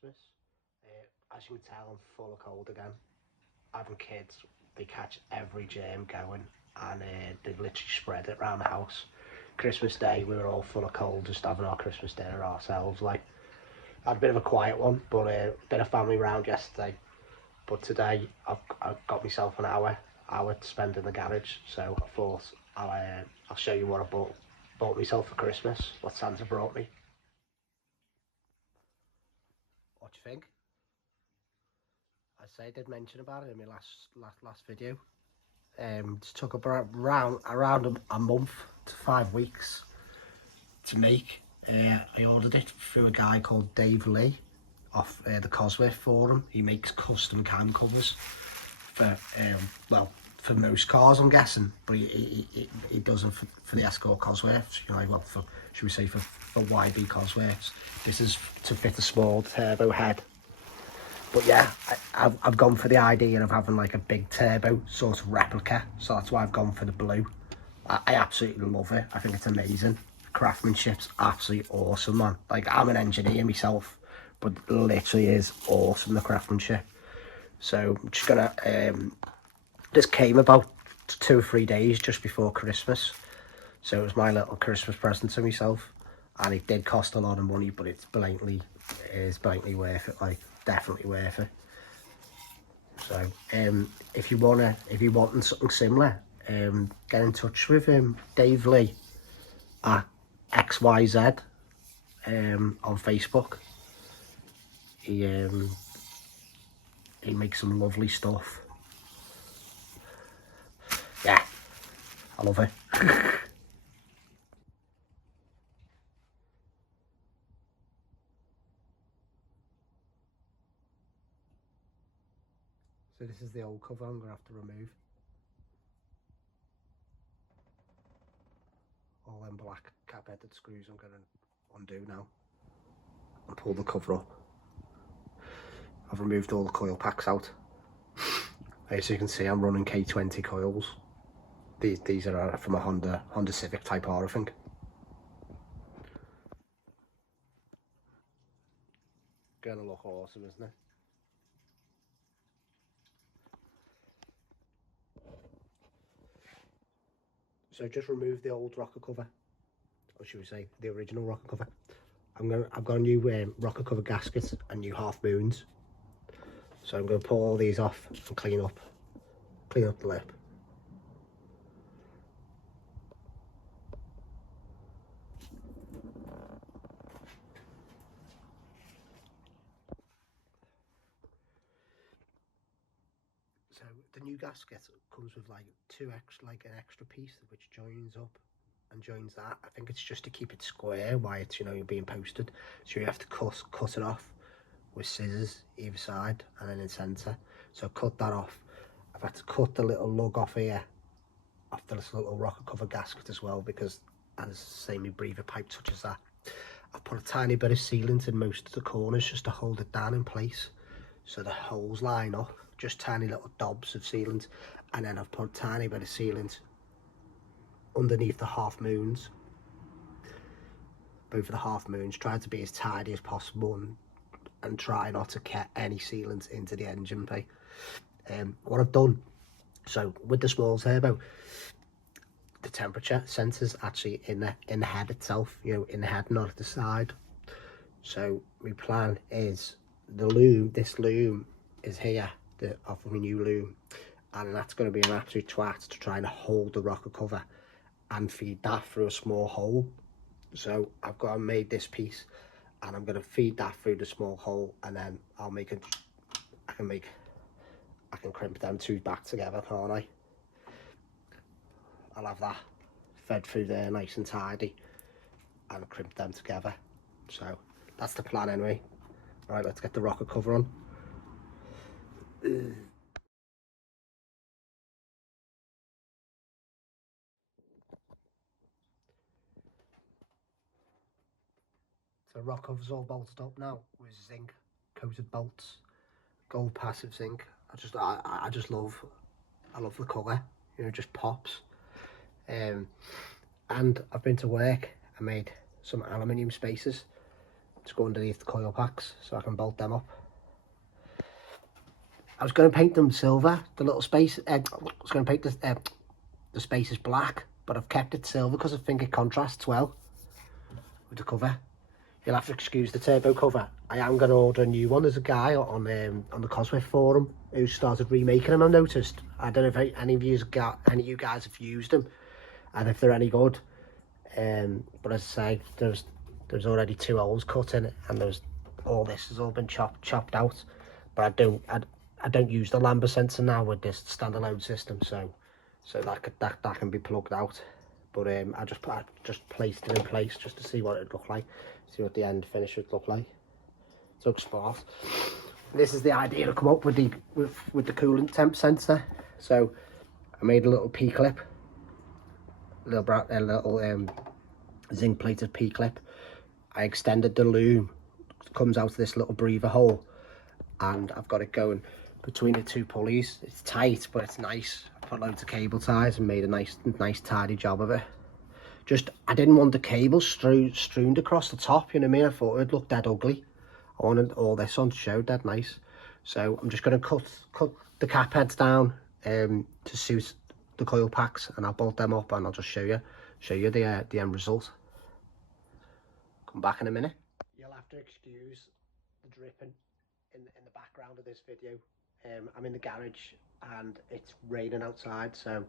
Christmas. As you can tell, I'm full of cold again. Having kids, they catch every germ going, and they've literally spread it around the house. Christmas Day, we were all full of cold, just having our Christmas dinner ourselves. Like, had a bit of a quiet one, but a bit of family round yesterday. But today, I've got myself an hour to spend in the garage. So I thought I'll show you what I bought myself for Christmas. What Santa brought me. What do you think? I did mention about it in my last video. It took about around a month to 5 weeks to make. I ordered it through a guy called Dave Lee off the Cosworth forum. He makes custom cam covers for well, for most cars, I'm guessing, but he does them for the Escort Cosworths, you know, like, well, for, should we say, for YB Cosworths. This is to fit a small turbo head. But yeah, I've gone for the idea of having like a big turbo sort of replica, so that's why I've gone for the blue. I absolutely love it. I think it's amazing. Craftsmanship's absolutely awesome, man. Like, I'm an engineer myself, but it literally is awesome, the craftsmanship. So I'm just gonna, this came about 2 or 3 days just before Christmas. So it was my little Christmas present to myself. And it did cost a lot of money, but it is blatantly worth it, like, definitely worth it. So if you're wanting something similar, get in touch with Dave Lee at xyz on Facebook. He makes some lovely stuff. Yeah, I love it. So this is the old cover I'm going to have to remove. All them black cap-headed screws I'm going to undo now and pull the cover up. I've removed all the coil packs out. As you can see, I'm running K20 coils. These are from a Honda Civic Type R, I think. Gonna look awesome, isn't it? So just remove the old rocker cover, or should we say the original rocker cover. I've got a new rocker cover gasket and new half moons. So I'm going to pull all these off and clean up the lip. So the new gasket comes with like an extra piece which joins up and joins that. I think it's just to keep it square while it's, you know, being posted. So you have to cut it off with scissors either side and then in centre. So cut that off. I've had to cut the little lug off here, off this little rocker cover gasket as well, because as I say, my breather pipe touches that. I've put a tiny bit of sealant in most of the corners just to hold it down in place, so the holes line up, just tiny little dobs of sealant. And then I've put a tiny bit of sealant underneath the half moons, both of the half moons, trying to be as tidy as possible and try not to get any sealant into the engine bay. What I've done, so with the small turbo, the temperature sensor's actually in the head itself, you know, in the head, not at the side. So my plan is this loom is here, off of my new loom, and that's going to be an absolute twat to try and hold the rocker cover and feed that through a small hole. So I've got to make this piece, and I'm going to feed that through the small hole, and then I'll make it. I can crimp them two back together, can't I? I'll have that fed through there nice and tidy and crimp them together. So that's the plan anyway. Right, let's get the rocker cover on. So rocker cover's all bolted up now with zinc coated bolts, gold passive zinc. I love the colour, you know, it just pops. And I've been to work, I made some aluminium spacers to go underneath the coil packs so I can bolt them up. I was going to paint them silver, the little space. I was going to paint the spaces black, but I've kept it silver because I think it contrasts well with the cover. You'll have to excuse the turbo cover. I am going to order a new one. There's a guy on the Cosworth forum who started remaking them, I've noticed. I don't know if any of you guys have used them and if they're any good. But as I say, there's already 2 holes cut in it, and all this has all been chopped out. But I don't use the lambda sensor now with this standalone system, so that can be plugged out. But I just placed it in place just to see what it looked like, see what the end finish would look like. It looks smart. This is the idea to come up with the coolant temp sensor. So I made a little P clip, a little zinc plated P clip. I extended the loom, it comes out of this little breather hole, and I've got it going between the 2 pulleys. It's tight, but it's nice. I put loads of cable ties and made a nice tidy job of it. I didn't want the cable strewn across the top, you know what I mean? I thought it'd look dead ugly. I wanted all this on to show dead nice. So I'm just going to cut the cap heads down to suit the coil packs, and I'll bolt them up, and I'll just show you the end result. Come back in a minute. You'll have to excuse the dripping in the background of this video. I'm in the garage and it's raining outside, so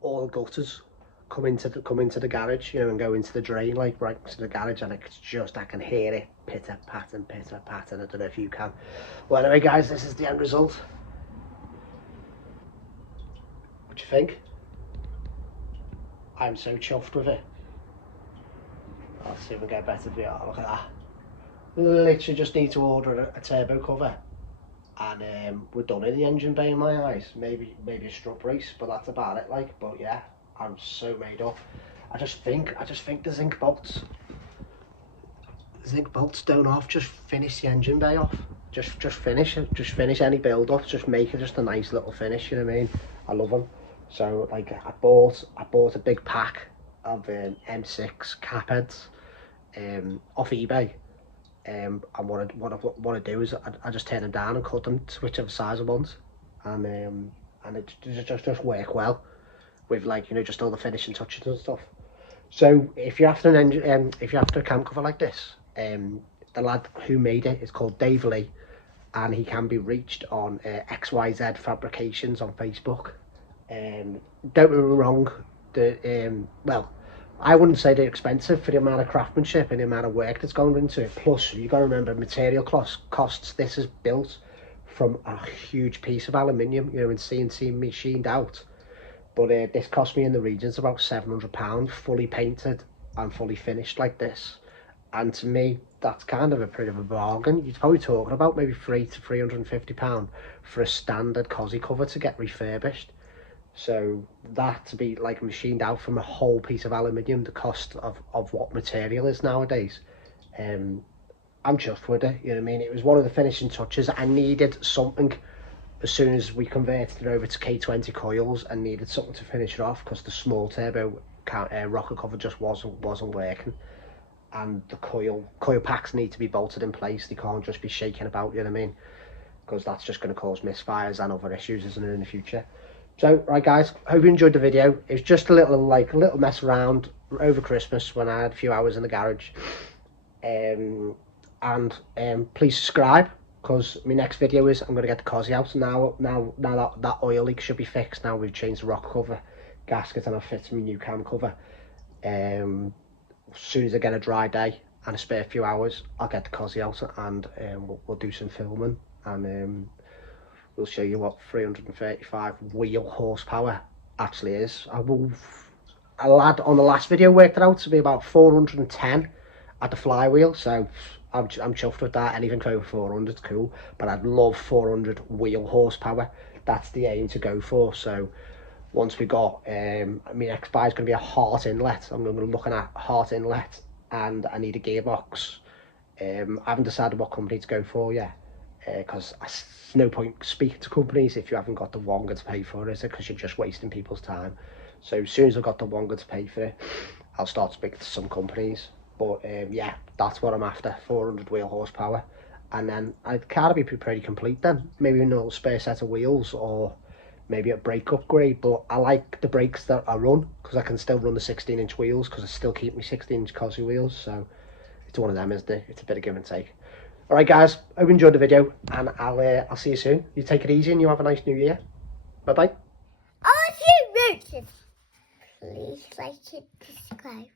all the gutters come into the garage, you know, and go into the drain, like right into the garage, and it's just, I can hear it pitter pattern. I don't know if you can. Well, anyway, guys, this is the end result. What do you think? I'm so chuffed with it. I'll see if we can get a better view. Oh, look at that. Literally just need to order a turbo cover, and we're done in the engine bay in my eyes. Maybe a strut brace, but that's about it. Like, but yeah, I'm so made up. I just think the zinc bolts don't off. Just finish the engine bay off. Just finish it. Just finish any build up. Just make it just a nice little finish. You know what I mean? I love them. So like I bought a big pack of M6 cap heads off eBay. And what I do is I just tear them down and cut them to whichever size I want, and it just work well with, like, you know, just all the finishing touches and stuff. So if you're after an engine, if you're after a cam cover like this, the lad who made it is called Dave Lee, and he can be reached on XYZ Fabrications on Facebook. Don't get me wrong, well, I wouldn't say they're expensive for the amount of craftsmanship and the amount of work that's going into it. Plus, you got to remember, material costs. This is built from a huge piece of aluminium, you know, and CNC machined out. But this cost me in the regions about £700, fully painted and fully finished like this. And to me, that's kind of a pretty of a bargain. You're probably talking about maybe £300 to £350 for a standard Cosy cover to get refurbished. So that to be like machined out from a whole piece of aluminium, the cost of what material is nowadays, I'm chuffed with it, you know what I mean? It was one of the finishing touches. I needed something as soon as we converted it over to K20 coils, and needed something to finish it off, because the small turbo rocker cover just wasn't working, and the coil packs need to be bolted in place. They can't just be shaking about, you know what I mean? Because that's just going to cause misfires and other issues, isn't it, in the future? So, right guys, hope you enjoyed the video. It was just a little mess around over Christmas when I had a few hours in the garage. And please subscribe, because my next video is I'm going to get the Cosy out. Now that oil leak should be fixed. Now we've changed the rocker cover gasket and I've fitted my new cam cover. As soon as I get a dry day and a spare few hours, I'll get the Cosy out, and we'll do some filming, and we'll show you what 335 wheel horsepower actually is. A lad on the last video worked it out to be about 410 at the flywheel, so I'm chuffed with that. Anything over 400 is cool, but I'd love 400 wheel horsepower. That's the aim to go for. So once we got, I mean, X-Buy is going to be a heart inlet. I'm going to be looking at heart inlet, and I need a gearbox. I haven't decided what company to go for yet, because there's no point speaking to companies if you haven't got the wonga to pay for it, is it? Because you're just wasting people's time. So as soon as I've got the wonga to pay for it, I'll start speaking to some companies. But yeah, that's what I'm after, 400 wheel horsepower. And then I'd kind of be pretty complete then. Maybe a little spare set of wheels, or maybe a brake upgrade. But I like the brakes that I run, because I can still run the 16-inch wheels, because I still keep my 16-inch Cosy wheels. So it's one of them, isn't it? It's a bit of give and take. All right, guys, I hope you enjoyed the video, and I'll see you soon. You take it easy, and you have a nice new year. Bye bye. All you roaches, please like and subscribe.